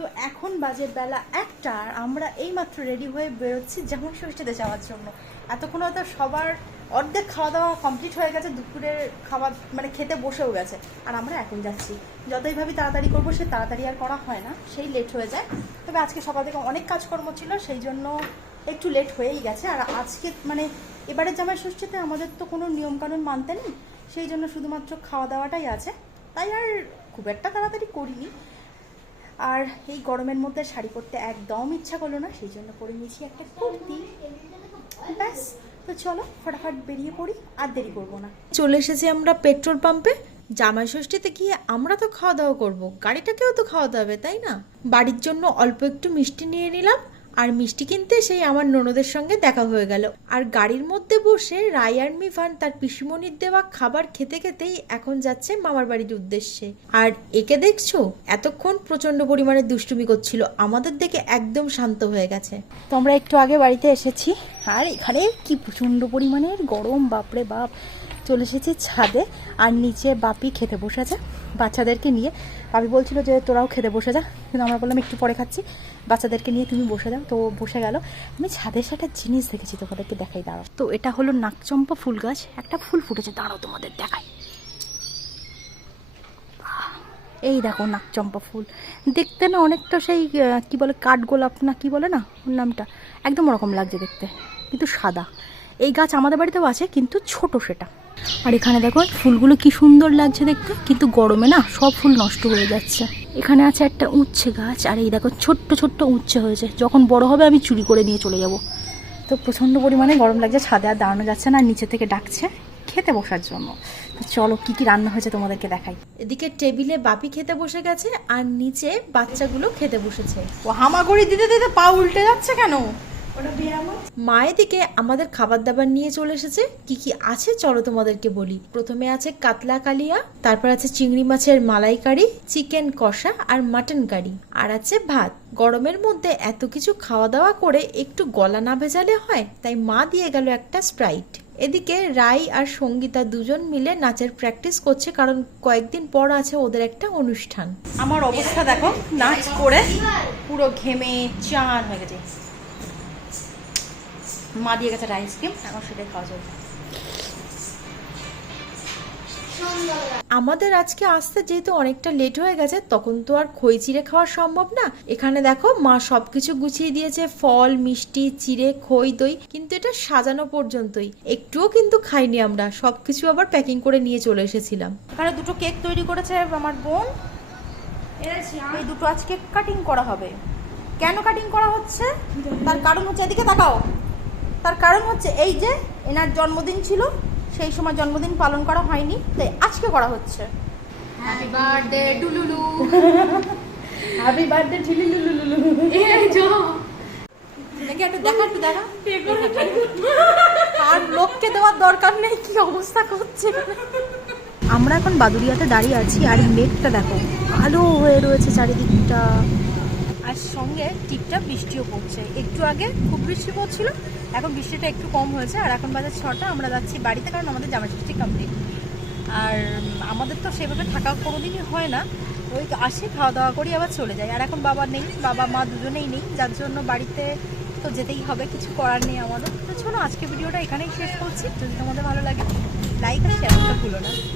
তো এখন বাজে বেলা একটা, আর আমরা এইমাত্র রেডি হয়ে বেরোচ্ছি যেমন ষষ্ঠীতে যাওয়ার জন্য। এতক্ষণ হয়তো সবার অর্ধেক খাওয়া দাওয়া কমপ্লিট হয়ে গেছে, দুপুরের খাবার মানে খেতে বসেও গেছে। আর আমরা এখন যাচ্ছি। যতই ভাবি তাড়াতাড়ি করব, সে তাড়াতাড়ি আর করা হয় না, সেই লেট হয়ে যায়। তবে আজকে সকাল থেকে অনেক কাজকর্ম ছিল, সেই জন্য একটু লেট হয়েই গেছে। আর আজকে মানে এবারে জামাই ষষ্ঠীতে আমাদের তো কোনো নিয়মকানুন মানতে নেই, সেই জন্য শুধুমাত্র খাওয়া দাওয়াটাই আছে। তাই আর খুব একটা তাড়াতাড়ি করিনি। আর এই গরমের মধ্যে শাড়ি পরতে একদম ইচ্ছা করল না, সেই জন্য পরে নিয়েছি একটা কুর্তি। ব্যাস, তো চলো ফটাফট বেরিয়ে পড়ি, আর দেরি করব না। চলে এসেছি আমরা পেট্রোল পাম্পে। জামাই ষষ্ঠীতে গিয়ে আমরা তো খাওয়া দাওয়া করব, গাড়িটাকেও তো খাওয়াতে হবে, তাই না? বাড়ির জন্য অল্প একটু মিষ্টি নিয়ে নিলাম আর মিষ্টি কিনতে সেই আমার ননদের সঙ্গে দেখা হয়ে গেল। আর গাড়ির মধ্যে বসে রাই আর মিভান তার পিসিমণির দেওয়া খাবার খেতে খেতেই এখন যাচ্ছে মামার বাড়ির উদ্দেশ্যে। আর একে দেখছ? এতক্ষণ প্রচণ্ড পরিমাণে দুষ্টুমি করছিল। আমাদের দেখে একদম শান্ত হয়ে গেছে। তোমরা একটু আগে বাড়িতে এসেছি। আর এখানে কি প্রচণ্ড পরিমাণের গরম, বাপরে বাপ। চলে এসেছে ছাদে, আর নিচে বাপি খেতে বসে আছে বাচ্চাদেরকে নিয়ে। বাপি বলছিল যে, তোরাও খেতে বসে যা। কিন্তু আমরা বললাম, একটু পরে খাচ্ছি। বাচ্চাদেরকে নিয়ে তুমি বসে যাও। তো বসে গেল। আমি ছাদের সাথে জিনিস দেখেছি, তোমাদেরকে দেখাই, দাঁড়াও। তো এটা হলো নাকচম্পা ফুল গাছ। একটা ফুল ফুটেছে, দাঁড়াও তোমাদের দেখাই। এই দেখো নাকচম্পা ফুল। দেখতে না অনেকটা সেই কি বলে, কাঠগোলাপ না কি বলে না? ওর নামটা। একদম ওরকম লাগছে দেখতে, কিন্তু সাদা। এই গাছ আমাদের বাড়িতেও আছে, কিন্তু ছোট সেটা। আর এখানে দেখো, ফুলগুলো কি সুন্দর লাগছে দেখতে, কিন্তু গরমে না সব ফুল নষ্ট হয়ে যাচ্ছে। এখানে আছে একটা উচ্ছে গাছ, আর এই দেখো ছোট্ট ছোট্ট উচ্ছে হয়েছে। যখন বড় হবে আমি চুরি করে নিয়ে চলে যাব। তো প্রচণ্ড পরিমাণে গরম লাগছে, ছাদে আর দাঁড়ানো যাচ্ছে না নিচে থেকে ডাকছে। খেতে বসার জন্য। তো চলো কি কি রান্না হয়েছে তোমাদেরকে দেখাই। এদিকে টেবিলে বাপি খেতে বসে গেছে আর নিচে বাচ্চাগুলো খেতে বসেছে। ও হামাগুড়ি দিতে দিতে পা উল্টে যাচ্ছে কেন? মা। এদিকে আমাদের খাবার দাবার নিয়ে চলে এসেছে। কি কি আছে চলো তোমাদেরকে বলি। প্রথমে আছে কাতলা কালিয়া তারপর আছে চিংড়ি মাছের মালাইকারি চিকেন কষা আর মাটন কারি। আর আছে ভাত। গরমের মধ্যে এত কিছু খাওয়া দাওয়া করে একটু গলা না ভেজালে হয় তাই মা দিয়ে গেল একটা স্প্রাইট। এদিকে রাই আর সঙ্গীতা দুজন মিলে নাচের প্র্যাকটিস করছে, কারণ কয়েকদিন পর আছে ওদের একটা অনুষ্ঠান। আমার অবস্থা দেখো, নাচ করে পুরো ঘেমে চান হয়ে গেছে। মা দিয়ে গেছে আইসক্রিম এখন সেটাই খাওয়া আমাদের আজকে আসতে যেহেতু অনেকটা লেট হয়ে গেছে, তখন তো আর খই চিড়ে খাওয়া সম্ভব না। এখানে দেখো, মা সবকিছু গুছিয়ে দিয়েছে, ফল, মিষ্টি, চিড়ে, খই, দই, কিন্তু এটা সাজানো পর্যন্তই। একটুও কিন্তু খাইনি আমরা, সবকিছু আবার প্যাকিং করে নিয়ে চলে এসেছিলাম। এখানে দুটো কেক তৈরি করেছে আমার বোন। এই দুটো আজকে কাটিং করা হবে। কেন কাটিং করা হচ্ছে? তার কারণ হচ্ছে, এদিকে তাকাও। তার কারণ হচ্ছে, এই যে, এনার জন্মদিন ছিল সেই সময় জন্মদিন পালন করা হয়নি তাই আজকে করা হচ্ছে। হ্যাপি বার্থডে টুলুলু হ্যাপি বার্থডে ঝিলি এই যো। দেখে একটু দেখা একটু দেখা। আর লোককে দেওয়ার দরকার নেই কি অবস্থা করছে? আমরা এখন বাদুরিয়াতে দাঁড়িয়ে আছি আর এই মেঘটা দেখো আলো হয়ে রয়েছে চারিদিকটা। আর সঙ্গে টিপটা বৃষ্টিও পড়ছে। একটু আগে খুব বৃষ্টি পড়ছিল, এখন বৃষ্টিটা একটু কম হয়েছে, আর এখন বাজার ছটা, আমরা যাচ্ছি বাড়িতে কারণ আমাদের জামা ষষ্ঠী কমপ্লিট আর আমাদের তো সেভাবে থাকা কোনোদিনই হয় না, ওই আসি খাওয়া দাওয়া করি, আবার চলে যাই। আর এখন বাবা নেই, বাবা, মা দুজনেই নেই, যার জন্য বাড়িতে তো যেতেই হবে, কিছু করার নেই আমাদের। তো চলো, আজকে ভিডিওটা এখানেই শেষ করছি। যদি তোমাদের ভালো লাগে লাইক আর শেয়ার করতে ভুলো না।